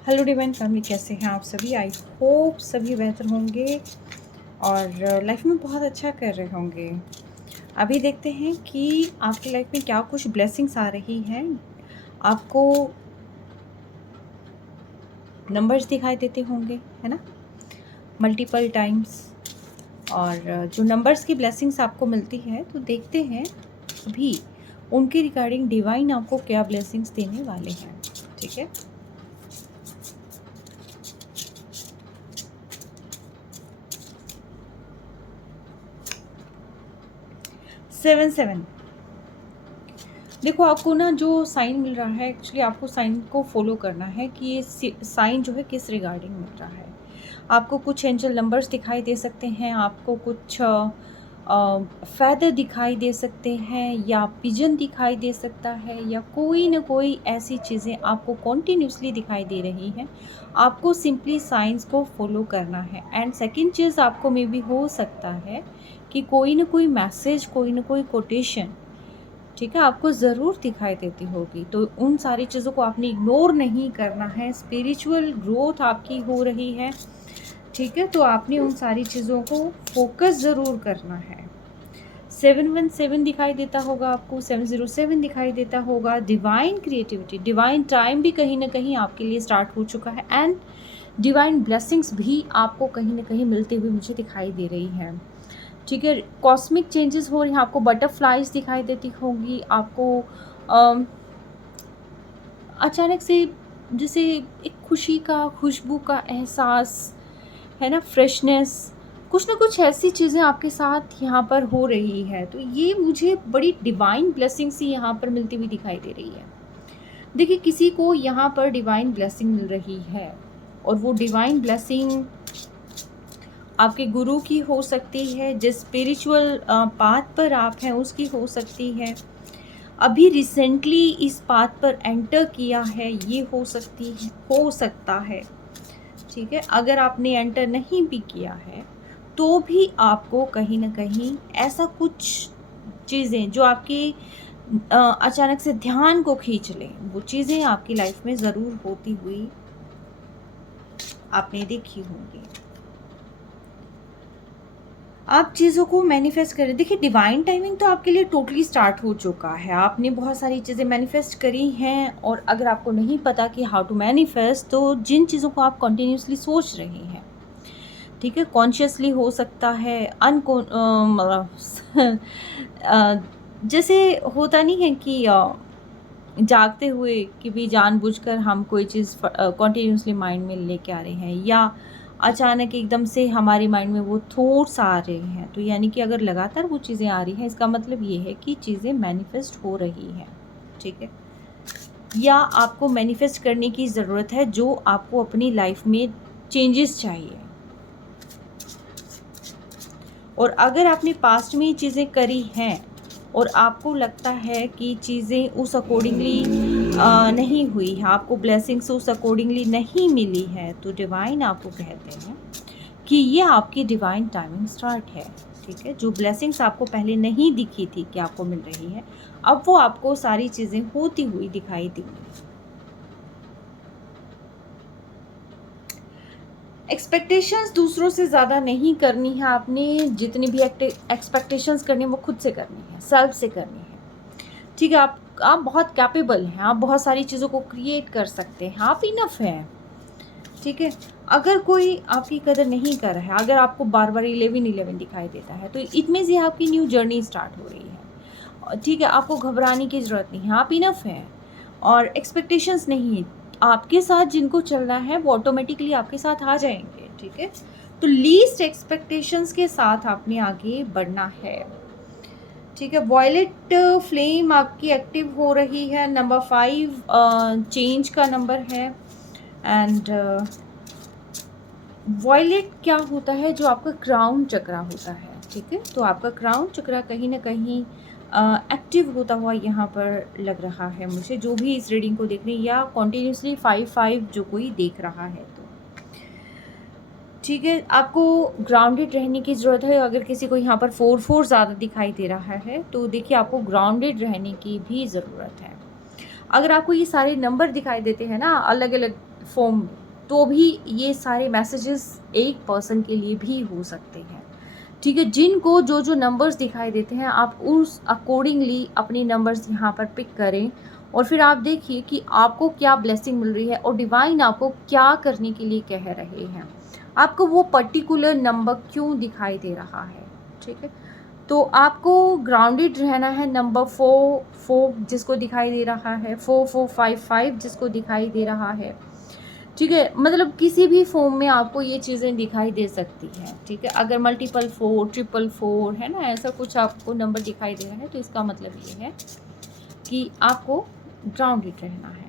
Hello divine family, कैसे हैं आप सभी। आई होप सभी बेहतर होंगे और लाइफ में बहुत अच्छा कर रहे होंगे। अभी देखते हैं कि आपकी लाइफ में क्या कुछ ब्लेसिंग्स आ रही हैं। आपको नंबर्स दिखाई देते होंगे, है ना, मल्टीपल टाइम्स। और जो नंबर्स की ब्लेसिंग्स आपको मिलती है, तो देखते हैं अभी उनके रिगार्डिंग डिवाइन आपको क्या ब्लेसिंग्स देने वाले हैं। ठीक है, 7 7। देखो, आपको ना जो साइन मिल रहा है, एक्चुअली आपको साइन को फॉलो करना है कि ये साइन जो है किस रिगार्डिंग मिल रहा है। आपको कुछ एंजल नंबर्स दिखाई दे सकते हैं, आपको कुछ फैदर दिखाई दे सकते हैं, या पिजन दिखाई दे सकता है, या कोई ना कोई ऐसी चीज़ें आपको कॉन्टीन्यूसली दिखाई दे रही हैं। आपको सिंपली साइंस को फॉलो करना है। एंड सेकंड चीज़, आपको मे बी हो सकता है कि कोई ना कोई मैसेज, कोई ना कोई कोटेशन, ठीक है, आपको ज़रूर दिखाई देती होगी। तो उन सारी चीज़ों को आपने इग्नोर नहीं करना है। स्पिरिचुअल ग्रोथ आपकी हो रही है, ठीक है, तो आपने उन सारी चीज़ों को फोकस ज़रूर करना है। 717 दिखाई देता होगा आपको, 707 दिखाई देता होगा। डिवाइन क्रिएटिविटी, डिवाइन टाइम भी कहीं ना कहीं आपके लिए स्टार्ट हो चुका है। एंड डिवाइन ब्लेसिंग्स भी आपको कहीं ना कहीं मिलते हुए मुझे दिखाई दे रही है। ठीक है, कॉस्मिक चेंजेस हो रही हैं। आपको बटरफ्लाइज दिखाई देती होंगी, आपको अचानक से जैसे एक खुशी का, खुशबू का एहसास, है ना, फ्रेशनेस, कुछ ना कुछ ऐसी चीज़ें आपके साथ यहाँ पर हो रही है। तो ये मुझे बड़ी डिवाइन ब्लेसिंग सी यहाँ पर मिलती हुई दिखाई दे रही है। देखिए, किसी को यहाँ पर डिवाइन ब्लेसिंग मिल रही है, और वो डिवाइन ब्लेसिंग आपके गुरु की हो सकती है, जिस स्पिरिचुअल पाथ पर आप हैं उसकी हो सकती है, अभी रिसेंटली इस पाथ पर एंटर किया है ये हो सकता है। ठीक है, अगर आपने एंटर नहीं भी किया है तो भी आपको कहीं ना कहीं ऐसा कुछ चीज़ें जो आपके अचानक से ध्यान को खींच लें, वो चीज़ें आपकी लाइफ में ज़रूर होती हुई आपने देखी होंगी। आप चीज़ों को मैनिफेस्ट करें। देखिए, डिवाइन टाइमिंग तो आपके लिए टोटली स्टार्ट हो चुका है। आपने बहुत सारी चीज़ें मैनिफेस्ट करी हैं, और अगर आपको नहीं पता कि हाउ टू मैनिफेस्ट, तो जिन चीज़ों को आप कंटिन्यूसली सोच रहे हैं, ठीक है, कॉन्शियसली हो सकता है, जैसे होता नहीं है कि जागते हुए कि भी जानबूझकर हम कोई चीज़ कंटिन्यूसली माइंड में लेके आ रहे हैं, या अचानक एकदम से हमारी माइंड में वो थॉट्स आ रहे हैं। तो यानी कि अगर लगातार वो चीज़ें आ रही हैं, इसका मतलब ये है कि चीज़ें मैनिफेस्ट हो रही हैं। ठीक है, या आपको मैनिफेस्ट करने की ज़रूरत है जो आपको अपनी लाइफ में चेंजेस चाहिए। और अगर आपने पास्ट में ये चीज़ें करी हैं और आपको लगता है कि चीज़ें उस अकॉर्डिंगली नहीं हुई है, आपको ब्लेसिंग्स उस अकॉर्डिंगली नहीं मिली है, तो डिवाइन आपको कहते हैं कि ये आपकी डिवाइन टाइमिंग स्टार्ट है। ठीक है, जो ब्लेसिंग्स आपको पहले नहीं दिखी थी कि आपको मिल रही है, अब वो आपको सारी चीज़ें होती हुई दिखाई देंगी। एक्सपेक्टेशंस दूसरों से ज़्यादा नहीं करनी है आपने। जितनी भी एक्सपेक्टेशंस करनी है वो खुद से करनी है, सेल्फ से करनी है। ठीक है, आप बहुत कैपेबल हैं, आप बहुत सारी चीज़ों को क्रिएट कर सकते हैं, आप इनफ हैं। ठीक है, अगर कोई आपकी कदर नहीं कर रहा है, अगर आपको बार बार 11-11 दिखाई देता है, तो इट मीन्स ये आपकी न्यू जर्नी स्टार्ट हो रही है। ठीक है, आपको घबराने की ज़रूरत नहीं है, आप इनफ हैं। और एक्सपेक्टेशंस नहीं, आपके साथ जिनको चलना है वो ऑटोमेटिकली आपके साथ आ जाएंगे। ठीक है, तो लीस्ट एक्सपेक्टेशंस के साथ आपने आगे बढ़ना है। ठीक है, वॉयलेट फ्लेम आपकी एक्टिव हो रही है। नंबर 5 चेंज का नंबर है। एंड वॉयलेट क्या होता है, जो आपका क्राउन चक्रा होता है। ठीक है, तो आपका क्राउन चक्रा कहीं ना कहीं एक्टिव होता हुआ यहाँ पर लग रहा है मुझे, जो भी इस रीडिंग को देख रही है, या कॉन्टीन्यूसली 5-5 जो कोई देख रहा है तो। ठीक है, आपको ग्राउंडेड रहने की ज़रूरत है। अगर किसी को यहाँ पर 4-4 ज़्यादा दिखाई दे रहा है, तो देखिए आपको ग्राउंडेड रहने की भी ज़रूरत है। अगर आपको ये सारे नंबर दिखाई देते हैं ना, अलग अलग फॉर्म में, तो भी ये सारे मैसेजेस एक पर्सन के लिए भी हो सकते हैं। ठीक है, जिनको जो जो नंबर्स दिखाई देते हैं आप उस अकॉर्डिंगली अपने नंबर्स यहाँ पर पिक करें और फिर आप देखिए कि आपको क्या ब्लेसिंग मिल रही है और डिवाइन आपको क्या करने के लिए कह रहे हैं, आपको वो पर्टिकुलर नंबर क्यों दिखाई दे रहा है। ठीक है, तो आपको ग्राउंडेड रहना है। नंबर 4 जिसको दिखाई दे रहा है, 4455 जिसको दिखाई दे रहा है। ठीक है, मतलब किसी भी फॉर्म में आपको ये चीज़ें दिखाई दे सकती हैं। ठीक है, अगर मल्टीपल 4, ट्रिपल 4 है ना, ऐसा कुछ आपको नंबर दिखाई दे रहा है तो इसका मतलब ये है कि आपको ग्राउंडेड रहना है।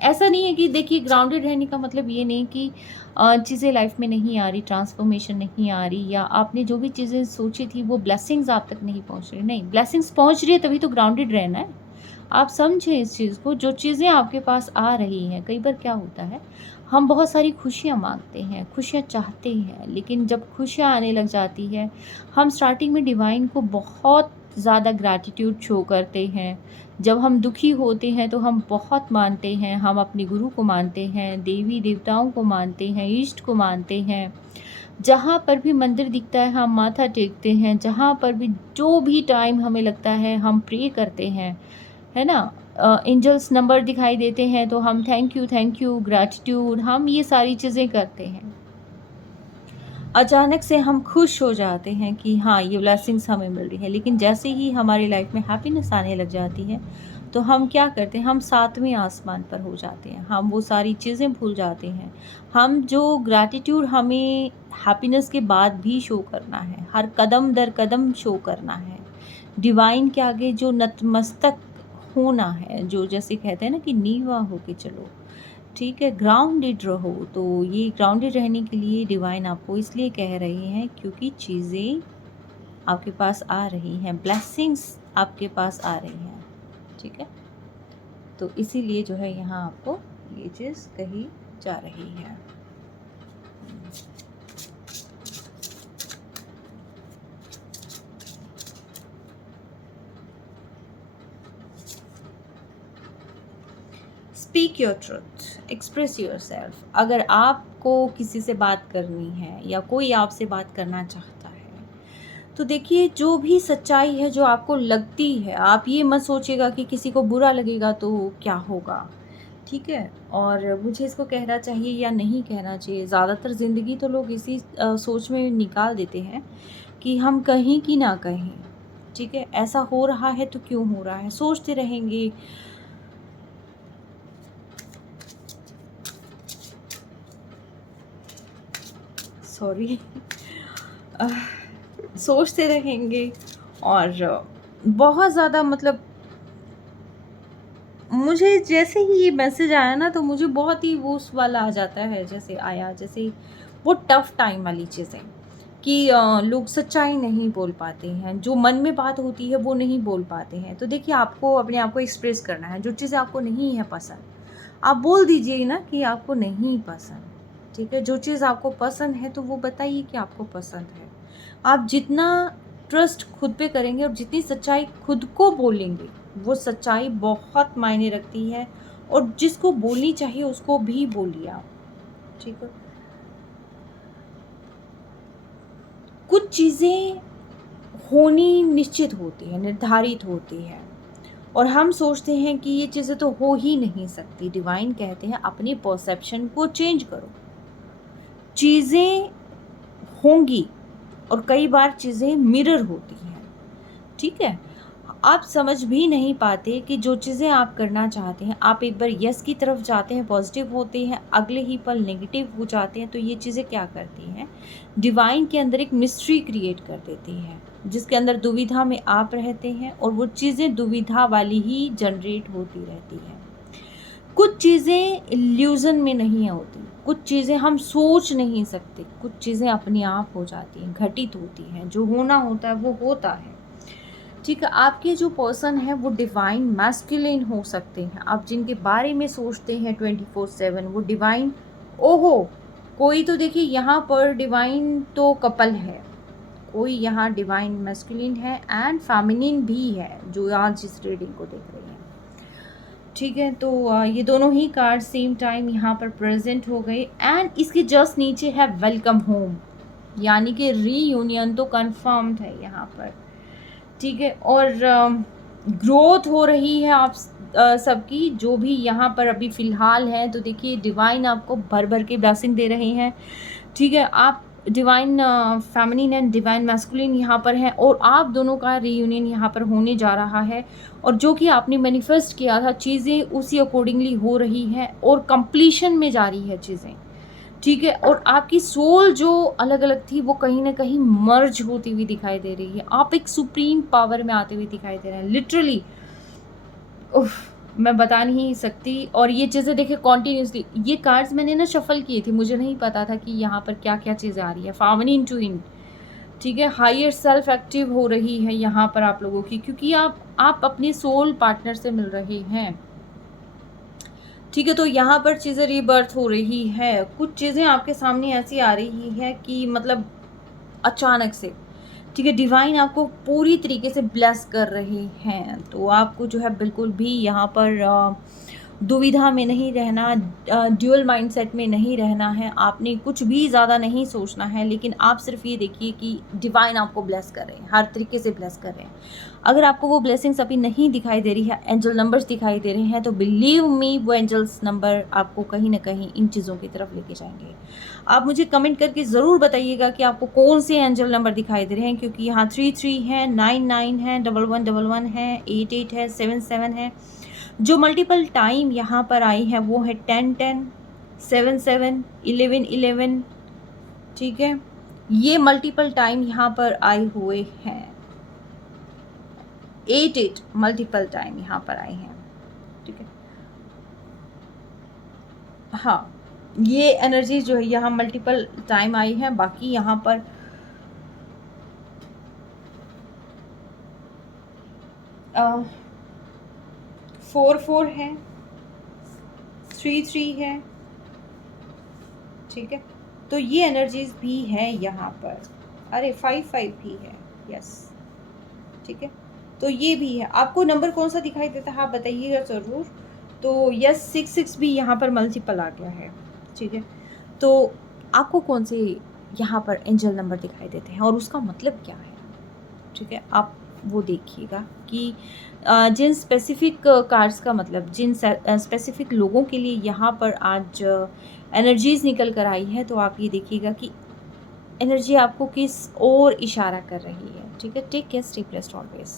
ऐसा नहीं है कि देखिए, ग्राउंडेड रहने का मतलब ये नहीं कि चीज़ें लाइफ में नहीं आ रही, ट्रांसफॉर्मेशन नहीं आ रही, या आपने जो भी चीज़ें सोची थी वो ब्लेसिंग्स आप तक नहीं पहुंच रही। नहीं, ब्लेसिंग्स पहुंच रही है तभी तो ग्राउंडेड रहना है। आप समझें इस चीज़ को, जो चीज़ें आपके पास आ रही हैं, कई बार क्या होता है, हम बहुत सारी खुशियाँ मांगते हैं, खुशियाँ चाहते हैं, लेकिन जब खुशियाँ आने लग जाती है, हम स्टार्टिंग में डिवाइन को बहुत ज़्यादा ग्रैटिट्यूड शो करते हैं। जब हम दुखी होते हैं तो हम बहुत मानते हैं, हम अपने गुरु को मानते हैं, देवी देवताओं को मानते हैं, इष्ट को मानते हैं। जहाँ पर भी मंदिर दिखता है हम माथा टेकते हैं, जहाँ पर भी जो भी टाइम हमें लगता है हम प्रे करते हैं, है ना। एंजल्स नंबर दिखाई देते हैं तो हम थैंक यू ग्रैटिट्यूड, हम ये सारी चीज़ें करते हैं। अचानक से हम खुश हो जाते हैं कि हाँ, ये ब्लेसिंग्स हमें मिल रही है, लेकिन जैसे ही हमारी लाइफ में हैप्पीनेस आने लग जाती है तो हम क्या करते हैं, हम सातवें आसमान पर हो जाते हैं, हम वो सारी चीज़ें भूल जाते हैं। हम जो ग्रैटिट्यूड हमें हैप्पीनेस के बाद भी शो करना है, हर कदम दर कदम शो करना है, डिवाइन के आगे जो नतमस्तक होना है, जो जैसे कहते हैं ना कि नीवा होके चलो। ठीक है, ग्राउंडेड रहो। तो ये ग्राउंडेड रहने के लिए डिवाइन आपको इसलिए कह रहे हैं क्योंकि चीज़ें आपके पास आ रही हैं, ब्लेसिंग्स आपके पास आ रही हैं। ठीक है, तो इसीलिए जो है यहाँ आपको ये चीज़ कही जा रही है। Speak your truth, express your self. अगर आपको किसी से बात करनी है या कोई आपसे बात करना चाहता है तो देखिए, जो भी सच्चाई है जो आपको लगती है, आप ये मत सोचिएगा कि किसी को बुरा लगेगा तो क्या होगा। ठीक है, और मुझे इसको कहना चाहिए या नहीं कहना चाहिए, ज़्यादातर ज़िंदगी तो लोग इसी सोच में निकाल देते हैं कि हम कहीं कि ना कहीं। ठीक है, ऐसा हो रहा है तो क्यों हो रहा है, सोचते रहेंगे। सॉरी सोचते रहेंगे और बहुत ज़्यादा, मतलब मुझे जैसे ही ये मैसेज आया ना तो मुझे बहुत ही वो उस वाला आ जाता है, जैसे आया, जैसे वो टफ टाइम वाली चीज़ें कि लोग सच्चाई नहीं बोल पाते हैं, जो मन में बात होती है वो नहीं बोल पाते हैं। तो देखिए, आपको अपने आप को एक्सप्रेस करना है, जो चीज़ें आपको नहीं है पसंद आप बोल दीजिए ना कि आपको नहीं पसंद। ठीक है, जो चीज़ आपको पसंद है तो वो बताइए कि आपको पसंद है। आप जितना ट्रस्ट खुद पे करेंगे और जितनी सच्चाई खुद को बोलेंगे, वो सच्चाई बहुत मायने रखती है, और जिसको बोलनी चाहिए उसको भी बोलिए आप। ठीक है, कुछ चीज़ें होनी निश्चित होती है, निर्धारित होती है, और हम सोचते हैं कि ये चीज़ें तो हो ही नहीं सकती। डिवाइन कहते हैं अपनी परसेप्शन को चेंज करो, चीज़ें होंगी, और कई बार चीज़ें मिरर होती हैं। ठीक है, आप समझ भी नहीं पाते कि जो चीज़ें आप करना चाहते हैं, आप एक बार यस की तरफ जाते हैं, पॉजिटिव होते हैं, अगले ही पल नेगेटिव हो जाते हैं। तो ये चीज़ें क्या करती हैं, डिवाइन के अंदर एक मिस्ट्री क्रिएट कर देती हैं, जिसके अंदर दुविधा में आप रहते हैं, और वो चीज़ें दुविधा वाली ही जनरेट होती रहती हैं। कुछ चीज़ें इल्यूज़न में नहीं होती, कुछ चीज़ें हम सोच नहीं सकते, कुछ चीज़ें अपने आप हो जाती हैं, घटित होती हैं, जो होना होता है वो होता है। ठीक है, आपके जो पर्सन है वो डिवाइन मैस्कुलिन हो सकते हैं, आप जिनके बारे में सोचते हैं 24/7 वो डिवाइन। ओहो, कोई तो देखिए यहाँ पर डिवाइन तो कपल है, कोई यहाँ डिवाइन मैस्कुलिन है एंड फेमिनिन भी है, जो यहाँ जिस रीडिंग को देख रही हैं। ठीक है, तो ये दोनों ही कार्ड सेम टाइम यहाँ पर प्रेजेंट हो गए एंड इसके जस्ट नीचे है वेलकम होम, यानी कि रीयूनियन तो कंफर्म्ड है यहाँ पर। ठीक है, और ग्रोथ हो रही है आप सबकी, जो भी यहाँ पर अभी फ़िलहाल है। तो देखिए डिवाइन आपको भर भर के ब्लेसिंग दे रहे हैं। ठीक है, आप divine feminine and divine masculine यहाँ पर हैं और आप दोनों का रीयूनियन यहाँ पर होने जा रहा है। और जो कि आपने मैनिफेस्ट किया था चीज़ें उसी अकॉर्डिंगली हो रही हैं और कंप्लीशन में जा रही है चीज़ें। ठीक है, और आपकी सोल जो अलग अलग थी वो कहीं ना कहीं मर्ज होती हुई दिखाई दे रही है। आप एक सुप्रीम पावर में आते हुए दिखाई दे रहे हैं लिटरली। मैं बता नहीं सकती। और ये चीज़ें देखिए कॉन्टीन्यूसली, ये कार्ड्स मैंने ना शफल किए थे, मुझे नहीं पता था कि यहाँ पर क्या क्या चीज़ें आ रही है। फेमिनिन ट्विन, ठीक है, हायर सेल्फ एक्टिव हो रही है यहाँ पर आप लोगों की, क्योंकि आप अपने सोल पार्टनर से मिल रहे हैं। ठीक है, तो यहाँ पर चीज़ें रीबर्थ हो रही है। कुछ चीज़ें आपके सामने ऐसी आ रही है कि मतलब अचानक से, ठीक है, डिवाइन आपको पूरी तरीके से ब्लेस कर रहे हैं। तो आपको जो है बिल्कुल भी यहाँ पर दुविधा में नहीं रहना, ड्यूअल माइंडसेट में नहीं रहना है। आपने कुछ भी ज़्यादा नहीं सोचना है, लेकिन आप सिर्फ ये देखिए कि डिवाइन आपको ब्लेस कर रहे हैं, हर तरीके से ब्लेस कर रहे हैं। अगर आपको वो ब्लेसिंग्स अभी नहीं दिखाई दे रही है, एंजल नंबर्स दिखाई दे रहे हैं, तो बिलीव मी वो एंजल्स नंबर आपको कहीं ना कहीं इन चीज़ों की तरफ लेके जाएंगे। आप मुझे कमेंट करके ज़रूर बताइएगा कि आपको कौन से एंजल नंबर दिखाई दे रहे हैं, क्योंकि यहाँ 33 है, 99 है, 1111 है, 88 है, 77 है। जो मल्टीपल टाइम यहाँ पर आई है वो है 10-10, 7-7, 11-11। ठीक है, ये मल्टीपल टाइम यहाँ पर आए हुए हैं। 8-8 मल्टीपल टाइम यहाँ पर आए हैं। ठीक है, हाँ, ये एनर्जी जो है यहाँ मल्टीपल टाइम आई है। बाकी यहाँ पर 4-4 है, 3-3 है। ठीक है, तो ये एनर्जीज भी है यहाँ पर। अरे 5-5 भी है, यस। ठीक है, तो ये भी है। आपको नंबर कौन सा दिखाई देता है आप बताइएगा ज़रूर। तो यस 6-6 भी यहाँ पर मल्टीपल आ गया है। ठीक है, तो आपको कौन से यहाँ पर एंजल नंबर दिखाई देते हैं और उसका मतलब क्या है? ठीक है, आप वो देखिएगा कि जिन स्पेसिफिक कार्ड्स का मतलब जिन स्पेसिफिक लोगों के लिए यहाँ पर आज एनर्जीज निकल कर आई है, तो आप ये देखिएगा कि एनर्जी आपको किस ओर इशारा कर रही है। ठीक है, take care, stay blessed always.